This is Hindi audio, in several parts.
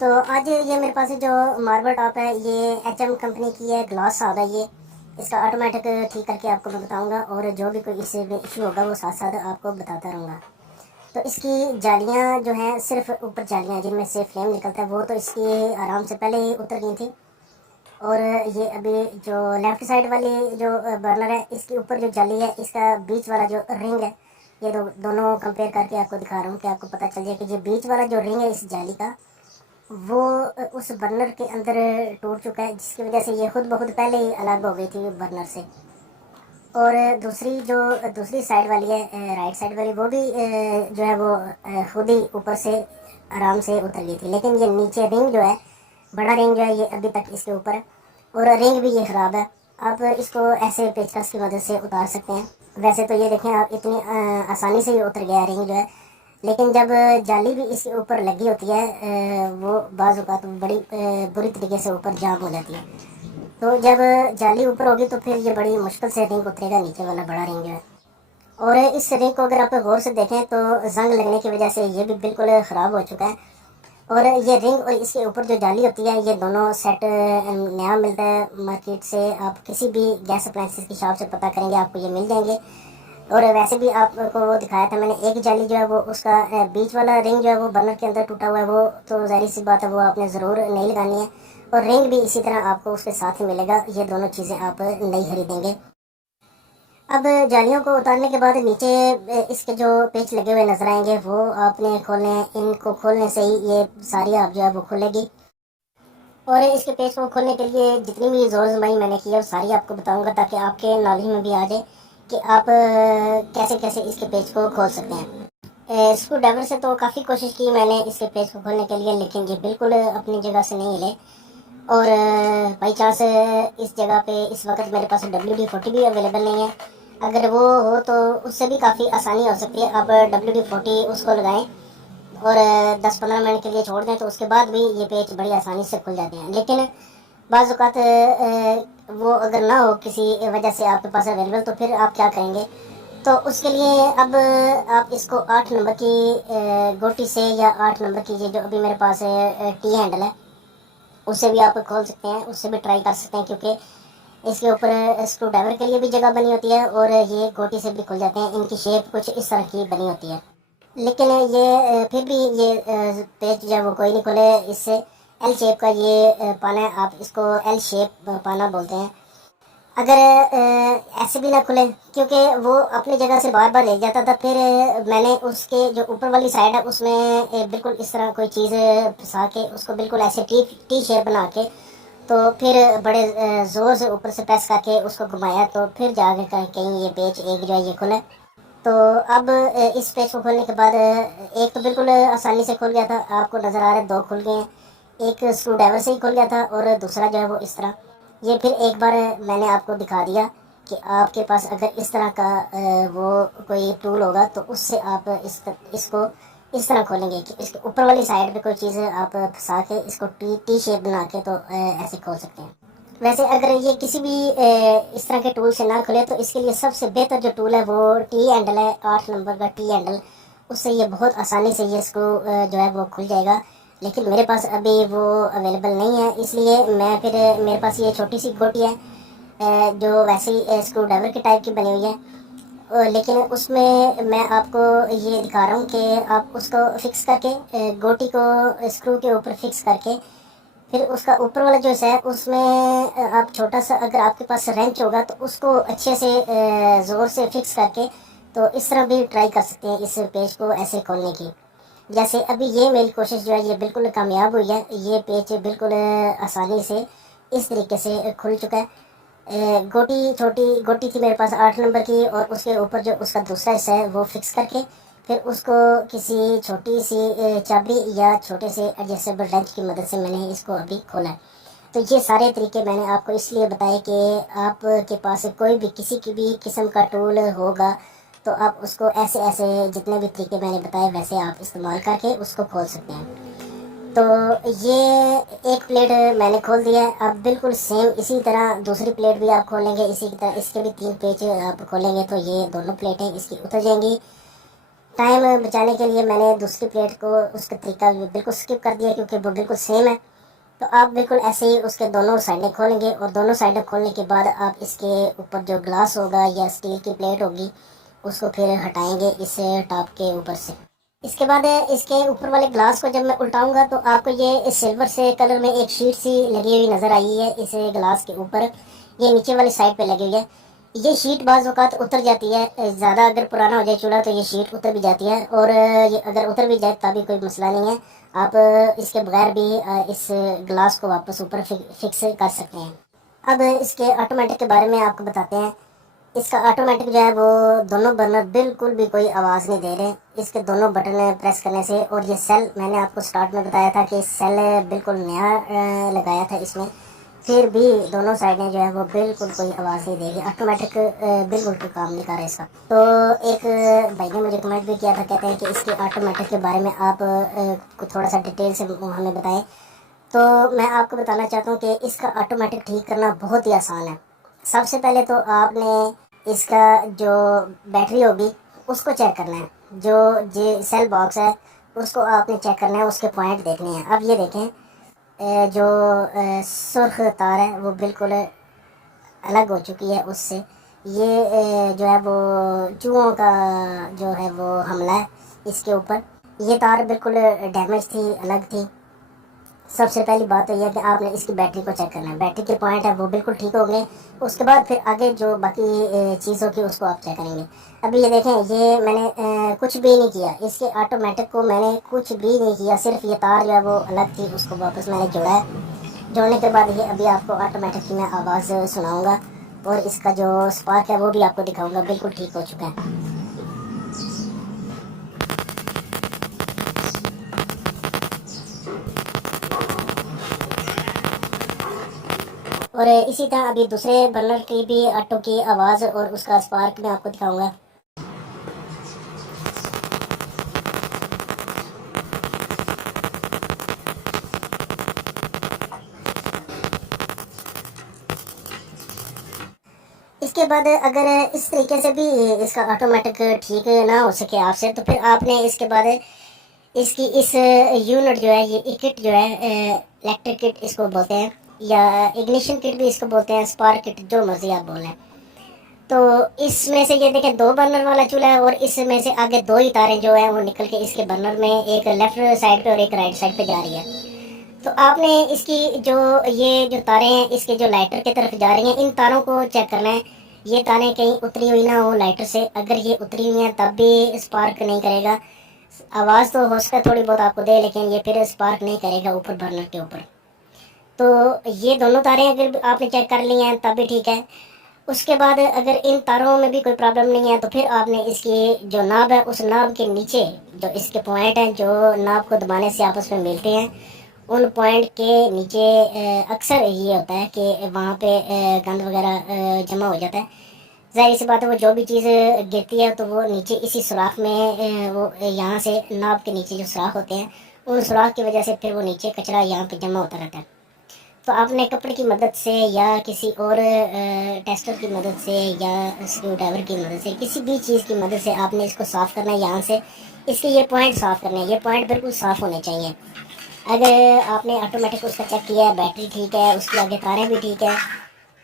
तो आज ये मेरे पास जो मार्बल टॉप है ये एचएम कंपनी की है, ग्लास सादा ये इसका ऑटोमेटिक ठीक करके आपको मैं बताऊंगा और जो भी कोई इससे इशू होगा वो साथ साथ आपको बताता रहूँगा। तो इसकी जालियाँ जो हैं सिर्फ ऊपर जालियाँ जिनमें से फ्लेम निकलता है वो तो इसकी आराम से पहले ही उतर गई थी। और ये अभी जो लेफ़्ट साइड वाली जो बर्नर है इसके ऊपर जो जाली है इसका बीच वाला जो रिंग है ये दोनों कंपेयर करके आपको दिखा रहा हूँ कि आपको पता चल जाए कि ये बीच वाला जो रिंग है इस जाली का वो उस बर्नर के अंदर टूट चुका है, जिसकी वजह से ये खुद ब खुद पहले ही अलग हो गई थी बर्नर से। और दूसरी साइड वाली है राइट साइड वाली वो भी जो है वो खुद ही ऊपर से आराम से उतर गई थी। लेकिन ये नीचे रिंग जो है बड़ा रिंग जो है ये अभी तक इसके ऊपर है और रिंग भी ये ख़राब है। आप इसको ऐसे पेचकस की मदद से उतार सकते हैं। वैसे तो ये देखें आप इतनी आसानी से ही उतर गया रिंग जो है, लेकिन जब जाली भी इसके ऊपर लगी होती है वो बाज़ औक़ात बड़ी बुरी तरीके से ऊपर जाम हो जाती है। तो जब जाली ऊपर होगी तो फिर ये बड़ी मुश्किल से रिंग उतरेगा नीचे वाला बड़ा रिंग जो है। और इस रिंग को अगर आप गौर से देखें तो जंग लगने की वजह से ये भी बिल्कुल ख़राब हो चुका है। और ये रिंग और इसके ऊपर जो जाली होती है ये दोनों सेट नया मिलता है मार्केट से। आप किसी भी गैस अप्लाइंसेस की शॉप से पता करेंगे आपको ये मिल जाएंगे। और वैसे भी आपको वो दिखाया था मैंने, एक जाली जो है वो उसका बीच वाला रिंग जो है वो बर्नर के अंदर टूटा हुआ है, वो तो ज़ाहिर सी बात है वो आपने ज़रूर नहीं लगानी है। और रिंग भी इसी तरह आपको उसके साथ ही मिलेगा, ये दोनों चीज़ें आप नहीं खरीदेंगे। अब जालियों को उतारने के बाद नीचे इसके जो पेच लगे हुए नजर आएंगे वो आपने खोलने हैं। इनको खोलने से ही ये सारी आप जो है वो खुलेगी। और इसके पेच को खोलने के लिए जितनी भी जोर जमाई मैंने की है वो सारी आपको बताऊंगा ताकि आपके नॉलेज में भी आ जाए कि आप कैसे कैसे इसके पेच को खोल सकते हैं। स्क्रू ड्राइवर से तो काफ़ी कोशिश की मैंने इसके पेच को खोलने के लिए, लेकिन ये बिल्कुल अपनी जगह से नहीं हिले। और बाई चांस इस जगह पे इस वक्त मेरे पास WD-40 भी अवेलेबल नहीं है। अगर वो हो तो उससे भी काफ़ी आसानी हो सकती है। आप WD-40 उसको लगाएं और 10-15 मिनट के लिए छोड़ दें तो उसके बाद भी ये पेच बड़ी आसानी से खुल जाते हैं। लेकिन बाज़ औक़ात वो अगर ना हो किसी वजह से आपके पास अवेलेबल तो फिर आप क्या करेंगे? तो उसके लिए अब आप इसको 8 नंबर की गोटी से या 8 नंबर की ये जो अभी मेरे पास टी हैंडल है उससे भी आप खोल सकते हैं, उससे भी ट्राई कर सकते हैं क्योंकि इसके ऊपर स्क्रू ड्राइवर के लिए भी जगह बनी होती है और ये गोटी से भी खुल जाते हैं। इनकी शेप कुछ इस तरह की बनी होती है। लेकिन ये फिर भी ये पेच जो है वो कोई नहीं खोले। इससे एल शेप का ये पाना है, आप इसको एल शेप पाना बोलते हैं। अगर ऐसे भी ना खुले क्योंकि वो अपनी जगह से बार बार ले जाता था, फिर मैंने उसके जो ऊपर वाली साइड है उसमें बिल्कुल इस तरह कोई चीज़ फंसा के उसको बिल्कुल ऐसे टी शेप बना के तो फिर बड़े ज़ोर से ऊपर से प्रेस करके उसको घुमाया तो फिर जाके कहीं ये पेच एक जो है ये खुला। तो अब इस पेच को खोलने के बाद एक तो बिल्कुल आसानी से खुल गया था, आपको नज़र आ रहा है दो खुल गए हैं। एक स्क्रू ड्राइवर से ही खुल गया था और दूसरा जो है वो इस तरह। ये फिर एक बार मैंने आपको दिखा दिया कि आपके पास अगर इस तरह का वो कोई टूल होगा तो उससे आप इसको इस तरह खोलेंगे कि इसके ऊपर वाली साइड पे कोई चीज़ आप फंसा के इसको टी शेप बना के तो ऐसे खोल सकते हैं। वैसे अगर ये किसी भी इस तरह के टूल से ना खुले तो इसके लिए सबसे बेहतर जो टूल है वो टी हैंडल है, 8 नंबर का टी हैंडल। उससे ये बहुत आसानी से ये स्क्रू जो है वो खुल जाएगा। लेकिन मेरे पास अभी वो अवेलेबल नहीं है, इसलिए मैं फिर मेरे पास ये छोटी सी गोटी है जो वैसे ही स्क्रू ड्राइवर के टाइप की बनी हुई है। लेकिन उसमें मैं आपको ये दिखा रहा हूँ कि आप उसको फिक्स करके गोटी को स्क्रू के ऊपर फिक्स करके फिर उसका ऊपर वाला जो है उसमें आप छोटा सा अगर आपके पास रेंच होगा तो उसको अच्छे से ज़ोर से फिक्स करके तो इस तरह भी ट्राई कर सकते हैं इस पेज को ऐसे खोलने की। जैसे अभी ये मेरी कोशिश जो है ये बिल्कुल कामयाब हुई है, ये पेज बिल्कुल आसानी से इस तरीके से खुल चुका है। गोटी छोटी गोटी थी मेरे पास 8 नंबर की और उसके ऊपर जो उसका दूसरा हिस्सा है वो फिक्स करके फिर उसको किसी छोटी सी चाबी या छोटे से एडजस्टेबल रेंच की मदद से मैंने इसको अभी खोला है। तो ये सारे तरीके मैंने आपको इसलिए बताए कि आपके पास कोई भी किसी की भी किस्म का टूल होगा तो आप उसको ऐसे ऐसे जितने भी तरीके मैंने बताए वैसे आप इस्तेमाल करके उसको खोल सकते हैं। तो ये एक प्लेट मैंने खोल दिया है। अब बिल्कुल सेम इसी तरह दूसरी प्लेट भी आप खोलेंगे, इसी की तरह इसके भी 3 पेज आप खोलेंगे तो ये दोनों प्लेटें इसकी उतर जाएंगी। टाइम बचाने के लिए मैंने दूसरी प्लेट को उसका तरीका बिल्कुल स्किप कर दिया, क्योंकि वो बिल्कुल सेम है। तो आप बिल्कुल ऐसे ही उसके दोनों साइडें खोलेंगे, और दोनों साइडें खोलने के बाद आप इसके ऊपर जो ग्लास होगा या स्टील की प्लेट होगी उसको फिर हटाएंगे इस टॉप के ऊपर से। इसके बाद इसके ऊपर वाले ग्लास को जब मैं उल्टाऊंगा तो आपको ये सिल्वर से कलर में एक शीट सी लगी हुई नज़र आई है इस ग्लास के ऊपर। ये नीचे वाली साइड पे लगी हुई है। ये शीट बाज़ औक़ात उतर जाती है, ज़्यादा अगर पुराना हो जाए चूल्हा तो ये शीट उतर भी जाती है, और ये अगर उतर भी जाए तभी कोई मसला नहीं है। आप इसके बगैर भी इस ग्लास को वापस ऊपर फिक्स कर सकते हैं। अब इसके ऑटोमेटिक के बारे में आपको बताते हैं। इसका ऑटोमेटिक जो है वो दोनों बर्नर बिल्कुल भी कोई आवाज़ नहीं दे रहे इसके दोनों बटन प्रेस करने से। और ये सेल मैंने आपको स्टार्ट में बताया था कि सेल बिल्कुल नया लगाया था इसमें, फिर भी दोनों साइडें जो है वो बिल्कुल कोई आवाज़ नहीं देगी। ऑटोमेटिक बिल्कुल कोई काम नहीं कर रहा इसका। तो एक भाई ने मुझे कमेंट भी किया था, कहते हैं कि इसके ऑटोमेटिक के बारे में आप थोड़ा सा डिटेल से हमें बताएं। तो मैं आपको बताना चाहता हूँ कि इसका ऑटोमेटिक ठीक करना बहुत ही आसान है। सबसे पहले तो आपने इसका जो बैटरी होगी उसको चेक करना है। जो सेल बॉक्स है उसको आपने चेक करना है, उसके पॉइंट देखने हैं। अब ये देखें जो सुर्ख तार है वो बिल्कुल अलग हो चुकी है उससे। ये जो है वो चूहों का जो है वो हमला है इसके ऊपर। ये तार बिल्कुल डैमेज थी, अलग थी। सबसे पहली बात तो यह है कि आपने इसकी बैटरी को चेक करना है। बैटरी के पॉइंट है वो बिल्कुल ठीक होंगे, उसके बाद फिर आगे जो बाकी चीज़ होगी उसको आप चेक करेंगे। अभी ये देखें, ये मैंने कुछ भी नहीं किया, इसके ऑटोमेटिक को मैंने कुछ भी नहीं किया, सिर्फ ये तार जो है वो अलग थी उसको वापस मैंने जोड़ा है। जोड़ने के बाद ये अभी आपको ऑटोमेटिक की मैं आवाज़ सुनाऊँगा, और इसका जो स्पार्क है वो भी आपको दिखाऊँगा, बिल्कुल ठीक हो चुका है। और इसी तरह अभी दूसरे बर्नर की भी ऑटो की आवाज़ और उसका स्पार्क मैं आपको दिखाऊंगा। इसके बाद अगर इस तरीके से भी इसका ऑटोमेटिक ठीक ना हो सके आपसे, तो फिर आपने इसके बाद इसकी इस यूनिट जो है, ये किट जो है इलेक्ट्रिक किट इसको बोलते हैं, या इग्निशन किट भी इसको बोलते हैं, स्पार्क किट, जो मर्जी आप बोलें। तो इसमें से ये देखें 2 बर्नर वाला चूल्हा है, और इसमें से आगे 2 ही तारें जो है वो निकल के इसके बर्नर में एक लेफ्ट साइड पे और एक राइट साइड पे जा रही है। तो आपने इसकी ये जो तारें हैं इसके जो लाइटर की तरफ जा रही हैं, इन तारों को चेक करना है। ये तारें कहीं उतरी हुई ना हो लाइटर से, अगर ये उतरी हुई हैं तब भी स्पार्क नहीं करेगा। आवाज़ तो हो सकता है थोड़ी बहुत आपको दे, लेकिन ये फिर स्पार्क नहीं करेगा ऊपर बर्नर के ऊपर। तो ये दोनों तारें अगर आपने चेक कर ली हैं तब भी ठीक है। उसके बाद अगर इन तारों में भी कोई प्रॉब्लम नहीं है तो फिर आपने इसकी जो नाब है उस नाब के नीचे जो इसके पॉइंट हैं, जो नाब को दबाने से आपस में मिलते हैं, उन पॉइंट के नीचे अक्सर ये होता है कि वहाँ पे गंद वगैरह जमा हो जाता है। ज़ाहिर सी बात है, वो जो भी चीज़ गिरती है तो वो नीचे इसी सुराख में वो यहाँ से नाब के नीचे जो सुराख होते हैं उन सुराख की वजह से फिर वो नीचे कचरा यहाँ पे जमा होता रहता है। तो आपने कपड़े की मदद से या किसी और टेस्टर की मदद से या स्क्रू ड्राइवर की मदद से, किसी भी चीज़ की मदद से आपने इसको साफ़ करना है। यहाँ से इसके ये पॉइंट साफ़ करने हैं, ये पॉइंट बिल्कुल साफ़ होने चाहिए। अगर आपने ऑटोमेटिक उसका चेक किया है, बैटरी ठीक है, उसकी आगे तारें भी ठीक है,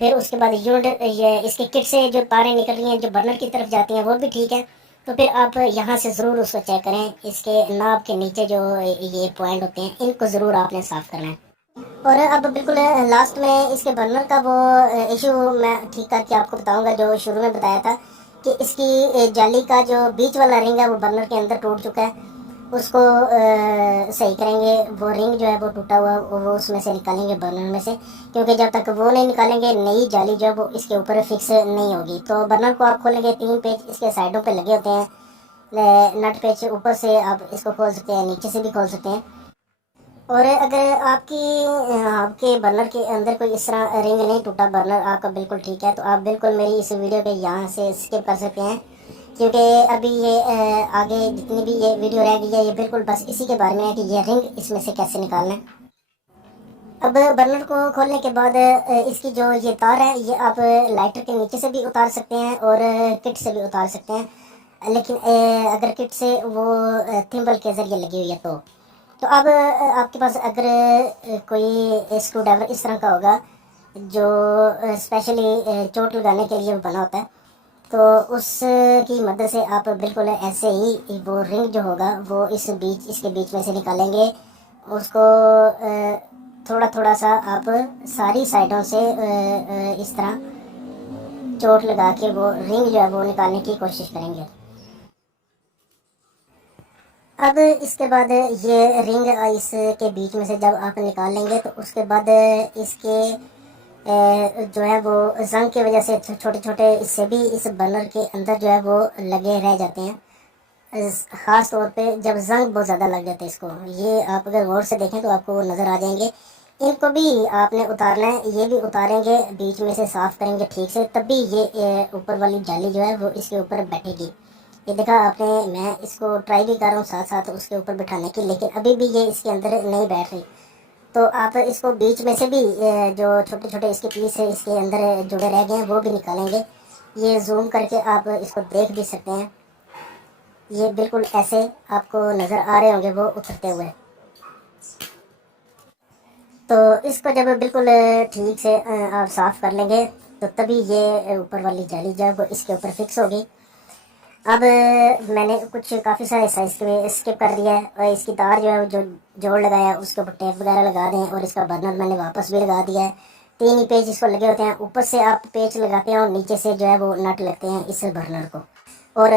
फिर उसके बाद यूनिट ये इसके किट से जो तारें निकल रही हैं जो बर्नर की तरफ जाती हैं वो भी ठीक है, तो फिर आप यहाँ से ज़रूर उसको चेक करें। इसके नाब के नीचे जो ये पॉइंट होते हैं इनको ज़रूर आपने साफ़ करना है। और अब बिल्कुल लास्ट में इसके बर्नर का वो इशू मैं ठीक करके आपको बताऊंगा, जो शुरू में बताया था कि इसकी जाली का जो बीच वाला रिंग है वो बर्नर के अंदर टूट चुका है। उसको सही करेंगे। वो रिंग जो है वो टूटा हुआ वो उसमें से निकालेंगे बर्नर में से, क्योंकि जब तक वो नहीं निकालेंगे नई जाली जो है वो इसके ऊपर फिक्स नहीं होगी। तो बर्नर को आप खोलेंगे, 3 पेच इसके साइडों पे लगे होते हैं, नट पेच ऊपर से आप इसको खोल सकते हैं, नीचे से भी खोल सकते हैं। और अगर आपके बर्नर के अंदर कोई इस तरह रिंग नहीं टूटा, बर्नर आपका बिल्कुल ठीक है, तो आप बिल्कुल मेरी इस वीडियो पे यहाँ से स्किप कर सकते हैं, क्योंकि अभी ये आगे जितनी भी ये वीडियो रह गई है ये बिल्कुल बस इसी के बारे में है कि ये रिंग इसमें से कैसे निकालना है। अब बर्नर को खोलने के बाद इसकी जो ये तार है ये आप लाइटर के नीचे से भी उतार सकते हैं और किट से भी उतार सकते हैं। लेकिन अगर किट से वो थिम्बल के ज़रिए लगी हुई है तो अब आपके पास अगर कोई स्क्रू ड्राइवर इस तरह का होगा जो स्पेशली चोट लगाने के लिए बना होता है, तो उसकी मदद से आप बिल्कुल ऐसे ही वो रिंग जो होगा वो इसके बीच में से निकालेंगे। उसको थोड़ा थोड़ा सा आप सारी साइडों से इस तरह चोट लगा के वो रिंग जो है वो निकालने की कोशिश करेंगे। अब इसके बाद ये रिंग इसके बीच में से जब आप निकाल लेंगे तो उसके बाद इसके जो है वो जंग की वजह से छोटे छोटे इससे भी इस बर्नर के अंदर जो है वो लगे रह जाते हैं। ख़ास तौर पे जब जंग बहुत ज़्यादा लग जाते हैं इसको, ये आप अगर गौर से देखें तो आपको वो नज़र आ जाएंगे। इनको भी आपने उतारना है, ये भी उतारेंगे, बीच में से साफ़ करेंगे ठीक से, तभी ये ऊपर वाली जाली जो है वो इसके ऊपर बैठेगी। ये देखा आपने, मैं इसको ट्राई भी कर रहा हूँ साथ साथ उसके ऊपर बिठाने की, लेकिन अभी भी ये इसके अंदर नहीं बैठ रही। तो आप इसको बीच में से भी जो छोटे छोटे इसके पीस है इसके अंदर जुड़े रह गए हैं वो भी निकालेंगे। ये जूम करके आप इसको देख भी सकते हैं, ये बिल्कुल ऐसे आपको नज़र आ रहे होंगे वो उतरते हुए। तो इसको जब बिल्कुल ठीक से आप साफ़ कर लेंगे तो तभी ये ऊपर वाली जाली जो है वो इसके ऊपर फिक्स होगी। अब मैंने कुछ काफ़ी सारे साइज के स्किप कर दिया है और इसकी तार जो है जो जोड़ लगाया उसके ऊपर टेप वगैरह लगा दें, और इसका बर्नर मैंने वापस भी लगा दिया है। 3 ही पेज इसको लगे होते हैं, ऊपर से आप पेच लगाते हैं और नीचे से जो है वो नट लगते हैं इस बर्नर को। और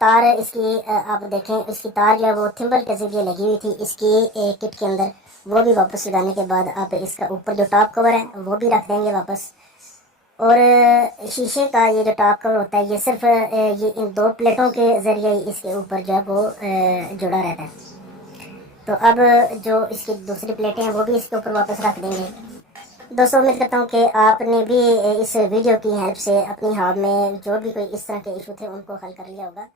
तार इसकी आप देखें, इसकी तार जो है वो थिम्बल के जरिए लगी हुई थी इसकी किट के अंदर, वो भी वापस लगाने के बाद आप इसका ऊपर जो टॉप कवर है वो भी रख देंगे वापस। और शीशे का ये जो टॉप कवर होता है ये सिर्फ ये इन 2 प्लेटों के ज़रिए इसके ऊपर जो है वो जुड़ा रहता है। तो अब जो इसकी दूसरी प्लेटें हैं वो भी इसके ऊपर वापस रख देंगे। दोस्तों, उम्मीद करता हूँ कि आपने भी इस वीडियो की हेल्प से अपनी हॉब में जो भी कोई इस तरह के इशू थे उनको हल कर लिया होगा।